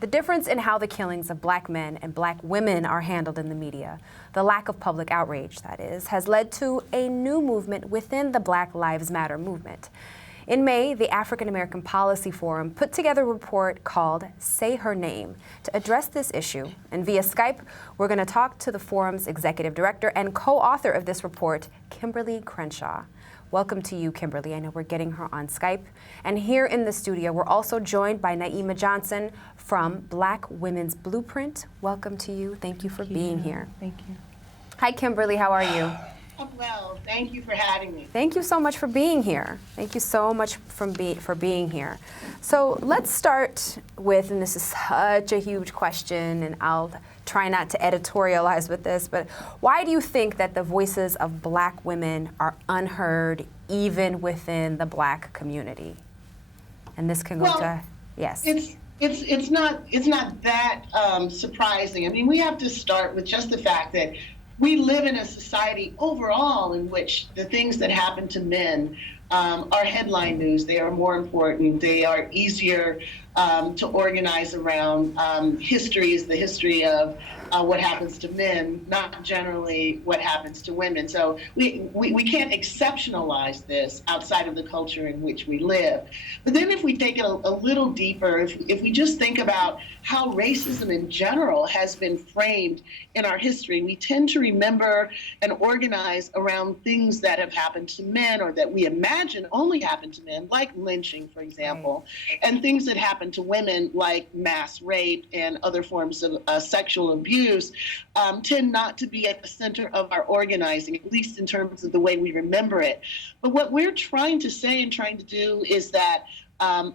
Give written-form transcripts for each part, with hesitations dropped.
The difference in how the killings of black men and black women are handled in the media, the lack of public outrage, that is, has led to a new movement within the Black Lives Matter movement. In May, the African American Policy Forum put together a report called Say Her Name to address this issue. And via Skype, we're going to talk to the forum's executive director and co-author of this report, Kimberlé Crenshaw. Welcome to you, Kimberlé. I know we're getting her on Skype. And here in the studio, we're also joined by Naimah Johnson from Black Women's Blueprint. Welcome to you. Thank you for being here. Thank you. Hi, Kimberlé. How are you? I'm well. Thank you for having me. Thank you so much for being here. Thank you so much for being here. So let's start with, and this is such a huge question, and I'll try not to editorialize with this, but why do you think that the voices of black women are unheard even within the black community? And this can go to, yes. It's not that surprising. I mean, we have to start with just the fact that we live in a society overall in which the things that happen to men are headline news. They are more important. They are easier to organize around. History is the history of what happens to men, not generally what happens to women. So we can't exceptionalize this outside of the culture in which we live. But then if we take it a little deeper, if we just think about how racism in general has been framed in our history, we tend to remember and organize around things that have happened to men or that we imagine only happen to men, like lynching, for example, and things that happen to women like mass rape and other forms of sexual abuse tend not to be at the center of our organizing, at least in terms of the way we remember it. But what we're trying to say and trying to do is that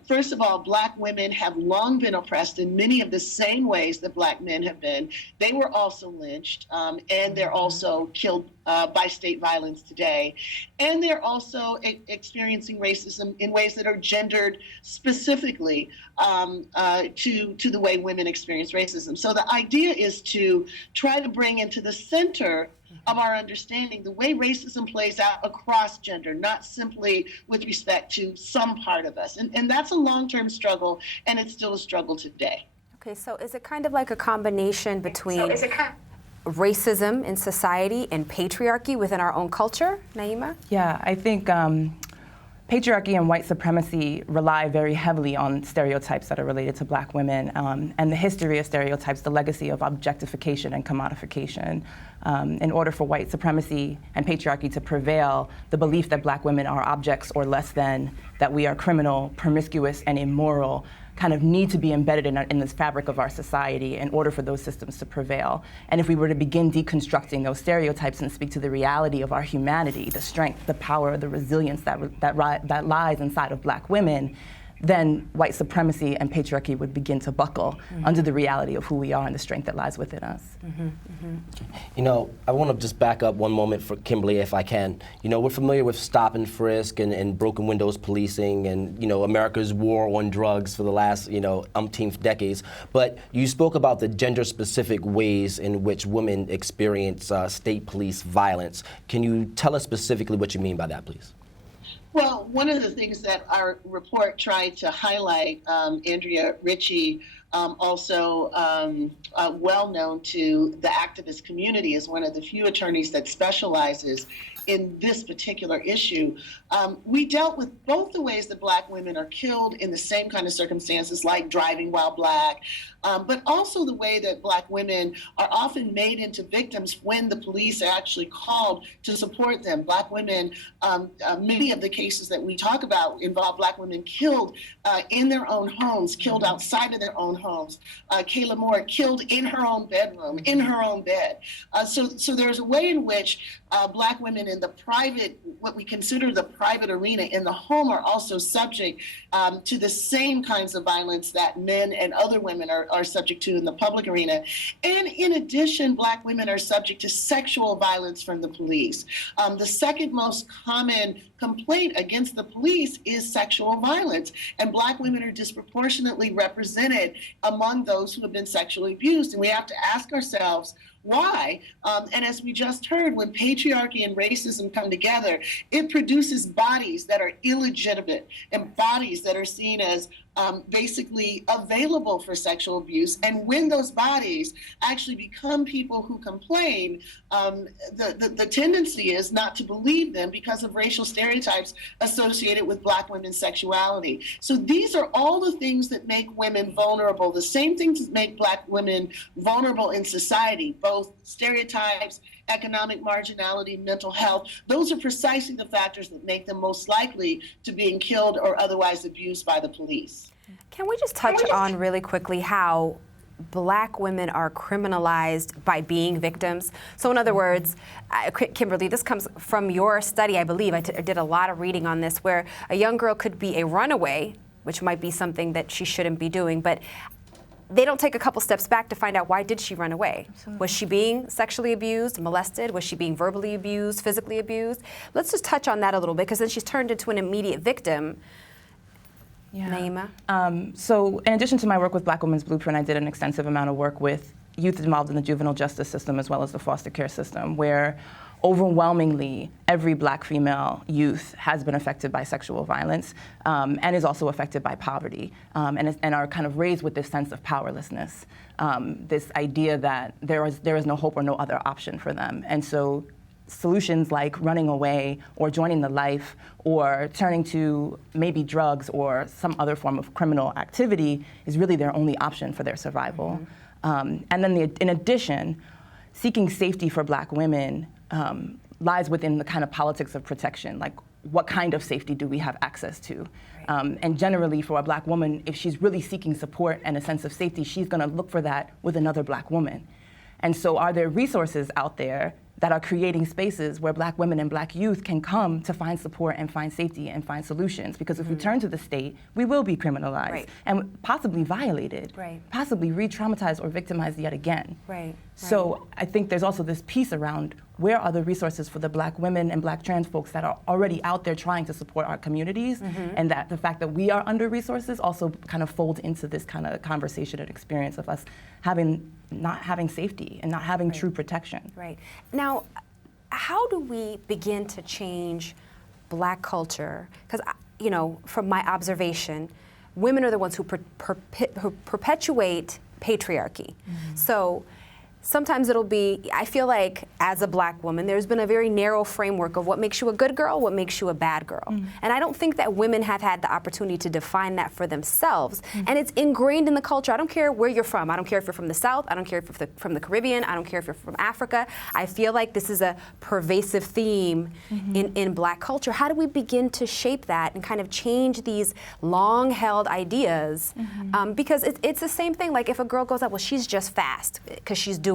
first of all, black women have long been oppressed in many of the same ways that black men have been. They were also lynched, and they're also killed by state violence today. And they're also experiencing racism in ways that are gendered specifically to the way women experience racism. So the idea is to try to bring into the center of our understanding the way racism plays out across gender, not simply with respect to some part of us. And that's a long-term struggle, and it's still a struggle today. Okay, so is it kind of like a combination between racism in society and patriarchy within our own culture, Naimah? Yeah, I think patriarchy and white supremacy rely very heavily on stereotypes that are related to black women, and the history of stereotypes, the legacy of objectification and commodification. In order for white supremacy and patriarchy to prevail, the belief that black women are objects or less than, that we are criminal, promiscuous, and immoral, kind of need to be embedded in this fabric of our society in order for those systems to prevail. And if we were to begin deconstructing those stereotypes and speak to the reality of our humanity, the strength, the power, the resilience that lies inside of black women, then white supremacy and patriarchy would begin to buckle under the reality of who we are and the strength that lies within us. You know, I want to just back up one moment for Kimberlé, if I can. You know, we're familiar with stop and frisk and broken windows policing and, you know, America's war on drugs for the last, you know, umpteenth decades. But you spoke about the gender-specific ways in which women experience state police violence. Can you tell us specifically what you mean by that, please? Well, one of the things that our report tried to highlight, Andrea Ritchie, also well known to the activist community, is one of the few attorneys that specializes in this particular issue. We dealt with both the ways that black women are killed in the same kind of circumstances, like driving while black, but also the way that black women are often made into victims when the police are actually called to support them. Black women, many of the cases that we talk about involve black women killed in their own homes, killed outside of their own homes. Kayla Moore killed in her own bedroom, in her own bed. So there's a way in which black women in the private, what we consider the private arena in the home, are also subject to the same kinds of violence that men and other women are subject to in the public arena. And in addition, black women are subject to sexual violence from the police. The second most common complaint against the police is sexual violence, and black women are disproportionately represented among those who have been sexually abused. And we have to ask ourselves, why? And as we just heard, when patriarchy and racism come together, it produces bodies that are illegitimate and bodies that are seen as basically available for sexual abuse. And when those bodies actually become people who complain, the tendency is not to believe them because of racial stereotypes associated with Black women's sexuality. So these are all the things that make women vulnerable, the same things that make Black women vulnerable in society, both stereotypes, economic marginality, mental health. Those are precisely the factors that make them most likely to being killed or otherwise abused by the police. Can we just touch on really quickly how Black women are criminalized by being victims? So in other words, Kimberlé, this comes from your study, I believe. I did a lot of reading on this, where a young girl could be a runaway, which might be something that she shouldn't be doing, but they don't take a couple steps back to find out, why did she run away? Absolutely. Was she being sexually abused, molested? Was she being verbally abused, physically abused? Let's just touch on that a little bit, because then she's turned into an immediate victim. Yeah. Naimah? So in addition to my work with Black Women's Blueprint, I did an extensive amount of work with youth involved in the juvenile justice system as well as the foster care system, where overwhelmingly every Black female youth has been affected by sexual violence and is also affected by poverty and are kind of raised with this sense of powerlessness, this idea that there is no hope or no other option for them. And so solutions like running away or joining the life or turning to maybe drugs or some other form of criminal activity is really their only option for their survival. Mm-hmm. And then in addition, seeking safety for Black women lies within the kind of politics of protection, like what kind of safety do we have access to? Right. And generally for a Black woman, if she's really seeking support and a sense of safety, she's gonna look for that with another Black woman. And so are there resources out there that are creating spaces where Black women and Black youth can come to find support and find safety and find solutions? Because if we turn to the state, we will be criminalized and possibly violated, possibly re-traumatized or victimized yet again. So I think there's also this piece around where are the resources for the Black women and Black trans folks that are already out there trying to support our communities, and that the fact that we are under resources also kind of folds into this kind of conversation and experience of us not having safety and not having true protection. Now, how do we begin to change Black culture? Because, you know, from my observation, women are the ones who perpetuate patriarchy. So sometimes it'll be, I feel like as a Black woman, there's been a very narrow framework of what makes you a good girl, what makes you a bad girl. And I don't think that women have had the opportunity to define that for themselves. And it's ingrained in the culture. I don't care where you're from. I don't care if you're from the South. I don't care if you're from the Caribbean. I don't care if you're from Africa. I feel like this is a pervasive theme in Black culture. How do we begin to shape that and kind of change these long-held ideas? Because it's the same thing. Like if a girl goes out, well, she's just fast because she's doing ...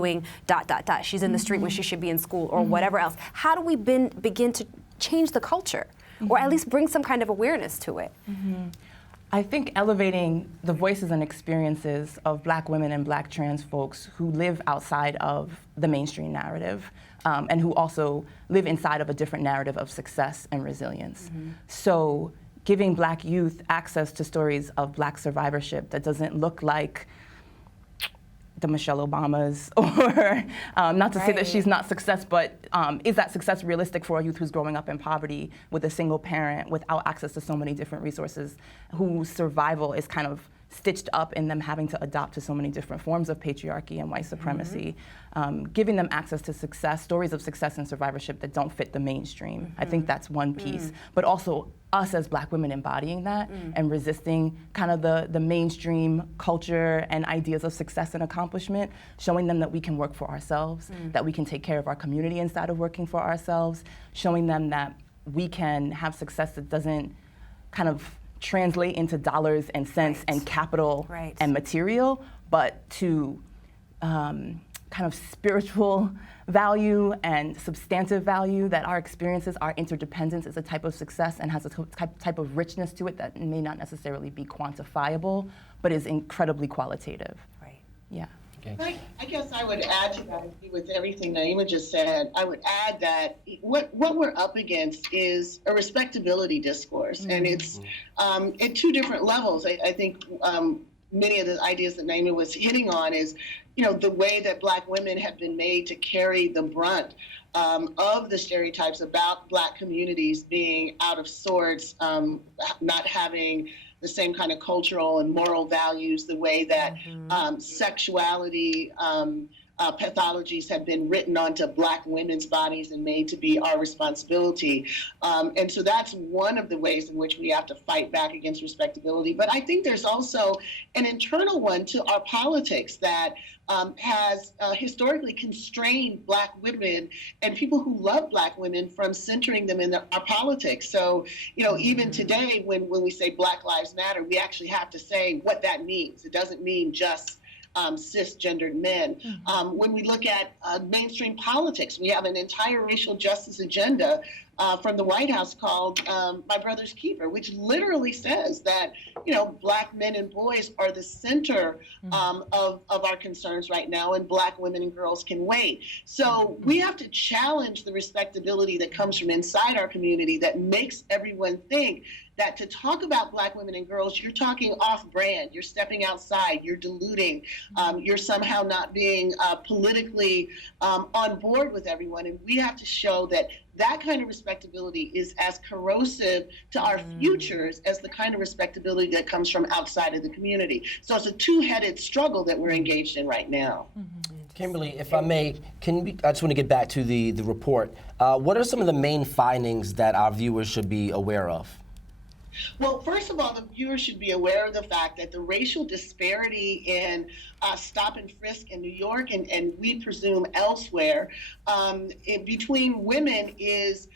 She's in the street when she should be in school or whatever else. How do we begin to change the culture or at least bring some kind of awareness to it? I think elevating the voices and experiences of Black women and Black trans folks who live outside of the mainstream narrative and who also live inside of a different narrative of success and resilience. So giving Black youth access to stories of Black survivorship that doesn't look like the Michelle Obamas, or not to say that she's not success, but is that success realistic for a youth who's growing up in poverty with a single parent, without access to so many different resources, whose survival is kind of stitched up in them having to adopt to so many different forms of patriarchy and white supremacy, giving them access to success, stories of success and survivorship that don't fit the mainstream. I think that's one piece, but also us as Black women embodying that and resisting kind of the mainstream culture and ideas of success and accomplishment, showing them that we can work for ourselves, that we can take care of our community instead of working for ourselves, showing them that we can have success that doesn't kind of translate into dollars and cents and capital and material, but to kind of spiritual value and substantive value, that our experiences, our interdependence is a type of success and has a type of richness to it that may not necessarily be quantifiable, but is incredibly qualitative. Yeah. Okay. I guess I would add to that, with everything Naimah just said. I would add that what we're up against is a respectability discourse, and it's at two different levels. I think many of the ideas that Naimah was hitting on is, the way that Black women have been made to carry the brunt of the stereotypes about Black communities being out of sorts, not having the same kind of cultural and moral values, the way that sexuality pathologies have been written onto Black women's bodies and made to be our responsibility. And so that's one of the ways in which we have to fight back against respectability. But I think there's also an internal one to our politics that has historically constrained Black women and people who love Black women from centering them in our politics. So, even today, when we say Black Lives Matter, we actually have to say what that means. It doesn't mean just cisgendered men. When we look at mainstream politics, we have an entire racial justice agenda from the White House called My Brother's Keeper, which literally says that, Black men and boys are the center of our concerns right now, and Black women and girls can wait. So we have to challenge the respectability that comes from inside our community that makes everyone think that to talk about Black women and girls, you're talking off-brand, you're stepping outside, you're diluting, you're somehow not being politically on board with everyone. And we have to show that that kind of respectability is as corrosive to our futures as the kind of respectability that comes from outside of the community. So it's a two-headed struggle that we're engaged in right now. Kimberlé, if I may, I just want to get back to the report. What are some of the main findings that our viewers should be aware of? Well, first of all, the viewers should be aware of the fact that the racial disparity in stop and frisk in New York and we presume elsewhere between women is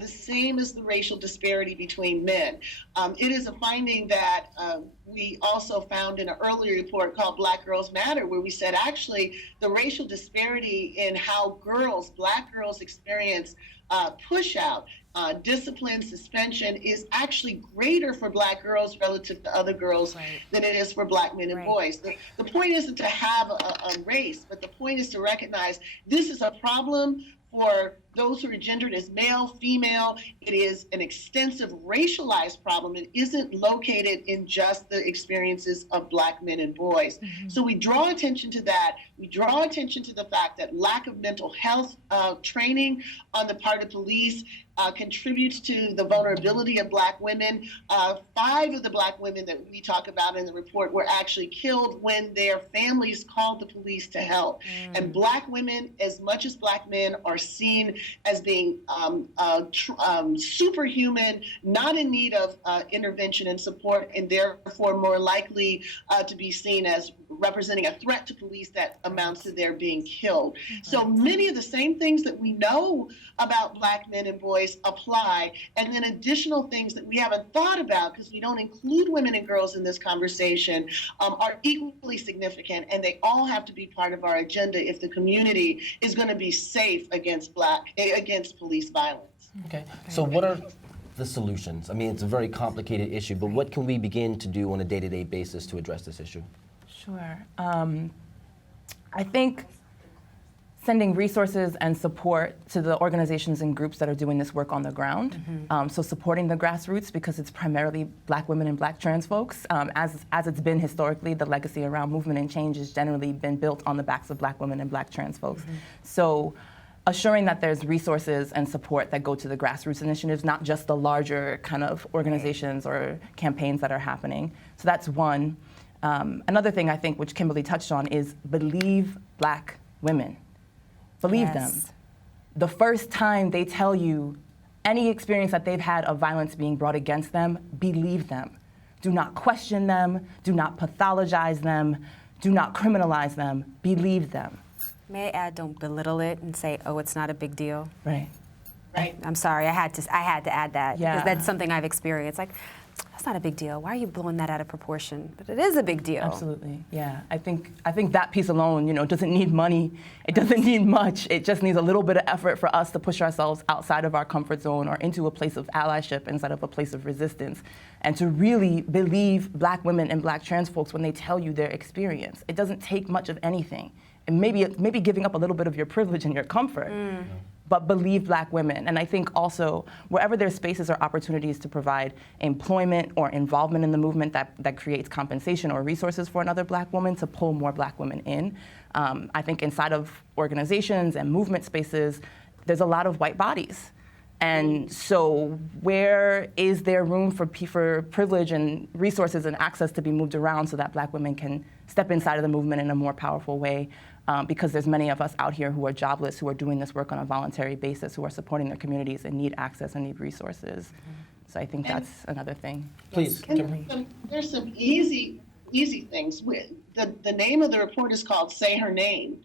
the same as the racial disparity between men. It is a finding that we also found in an earlier report called Black Girls Matter, where we said actually the racial disparity in how Black girls experience push out, discipline, suspension is actually greater for Black girls relative to other girls than it is for Black men and boys. The point isn't to have a race, but the point is to recognize this is a problem for those who are gendered as male, female. It is an extensive racialized problem. It isn't located in just the experiences of Black men and boys. So we draw attention to that. We draw attention to the fact that lack of mental health training on the part of police contributes to the vulnerability of Black women. 5 of the Black women that we talk about in the report were actually killed when their families called the police to help. And Black women, as much as Black men, are seen as being superhuman, not in need of intervention and support, and therefore more likely to be seen as representing a threat to police that amounts to their being killed. So many of the same things that we know about Black men and boys apply, and then additional things that we haven't thought about because we don't include women and girls in this conversation are equally significant, and they all have to be part of our agenda if the community is going to be safe against police violence. Okay, so what are the solutions? I mean, it's a very complicated issue, but what can we begin to do on a day-to-day basis to address this issue? Sure. I think sending resources and support to the organizations and groups that are doing this work on the ground. So supporting the grassroots, because it's primarily Black women and Black trans folks. As it's been historically, the legacy around movement and change has generally been built on the backs of Black women and Black trans folks. So assuring that there's resources and support that go to the grassroots initiatives, not just the larger kind of organizations or campaigns that are happening. So that's one. Another thing I think, which Kimberlé touched on, is believe Black women. Believe them. The first time they tell you any experience that they've had of violence being brought against them, believe them. Do not question them. Do not pathologize them. Do not criminalize them. Believe them. May I add, don't belittle it and say, oh, it's not a big deal. Right. I'm sorry, I had to add that, Yeah. because that's something I've experienced. Like, that's not a big deal. Why are you blowing that out of proportion? But it is a big deal. Absolutely, yeah. I think that piece alone, doesn't need money. It doesn't need much. It just needs a little bit of effort for us to push ourselves outside of our comfort zone or into a place of allyship instead of a place of resistance, and to really believe Black women and Black trans folks when they tell you their experience. It doesn't take much of anything. And maybe giving up a little bit of your privilege and your comfort. but believe Black women. And I think also wherever there's spaces or opportunities to provide employment or involvement in the movement that creates compensation or resources for another Black woman, to pull more Black women in. I think inside of organizations and movement spaces, there's a lot of white bodies. And so where is there room for privilege and resources and access to be moved around so that Black women can step inside of the movement in a more powerful way? Because there's many of us out here who are jobless, who are doing this work on a voluntary basis, who are supporting their communities and need access and need resources. So I think that's another thing. Please, Kimberlé. There's some easy things. The name of the report is called Say Her Name.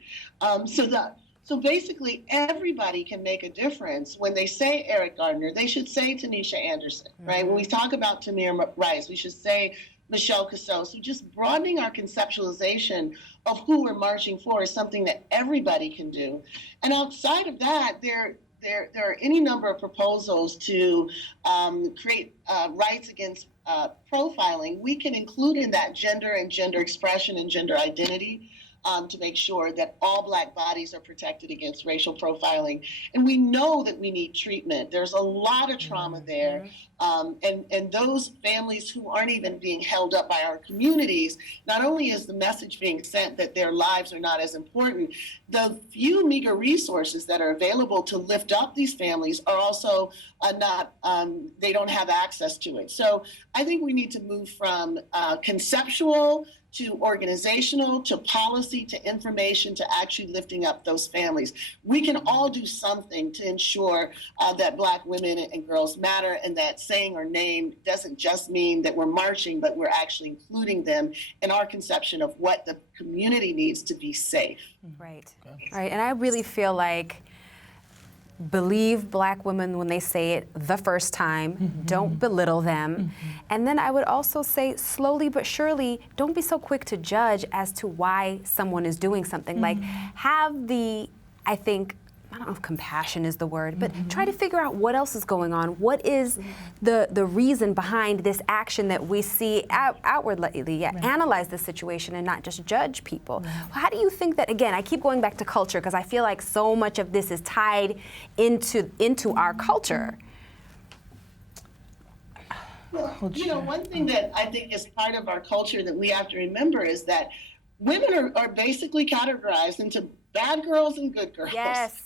So basically, everybody can make a difference. When they say Eric Gardner, they should say Tanisha Anderson, right? When we talk about Tamir Rice, we should say Michelle Casso. So just broadening our conceptualization of who we're marching for is something that everybody can do. And outside of that, there are any number of proposals to create rights against profiling. We can include in that gender and gender expression and gender identity. To make sure that all Black bodies are protected against racial profiling. And we know that we need treatment. There's a lot of trauma there. And those families who aren't even being held up by our communities, not only is the message being sent that their lives are not as important, the few meager resources that are available to lift up these families are also they don't have access to it. So I think we need to move from conceptual to organizational, to policy, to information, to actually lifting up those families. We can all do something to ensure that Black women and girls matter, and that saying our name doesn't just mean that we're marching, but we're actually including them in our conception of what the community needs to be safe. Right. Right. And I really feel like believe Black women when they say it the first time, don't belittle them. And then I would also say slowly but surely, don't be so quick to judge as to why someone is doing something. Like have the, I don't know if compassion is the word, but try to figure out what else is going on. What is the reason behind this action that we see outwardly? Analyze the situation and not just judge people. How do you think that, again, I keep going back to culture because I feel like so much of this is tied into our culture. Well, one thing that I think is part of our culture that we have to remember is that women are basically categorized into bad girls and good girls. Yes.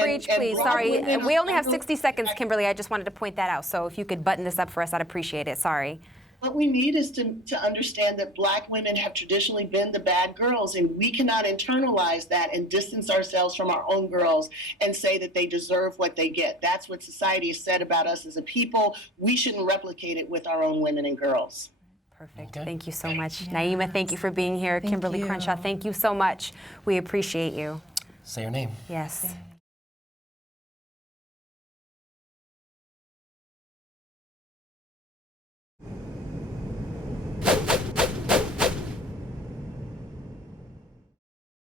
Preach, please. Sorry. We only have 60 seconds, Kimberlé. I just wanted to point that out. So if you could button this up for us, I'd appreciate it. Sorry. What we need is to understand that Black women have traditionally been the bad girls, and we cannot internalize that and distance ourselves from our own girls and say that they deserve what they get. That's what society has said about us as a people. We shouldn't replicate it with our own women and girls. Perfect. Okay. Thank you so much. Naimah, thank you for being here. Kimberlé Crenshaw, thank you so much. We appreciate you. Say your name. Yes.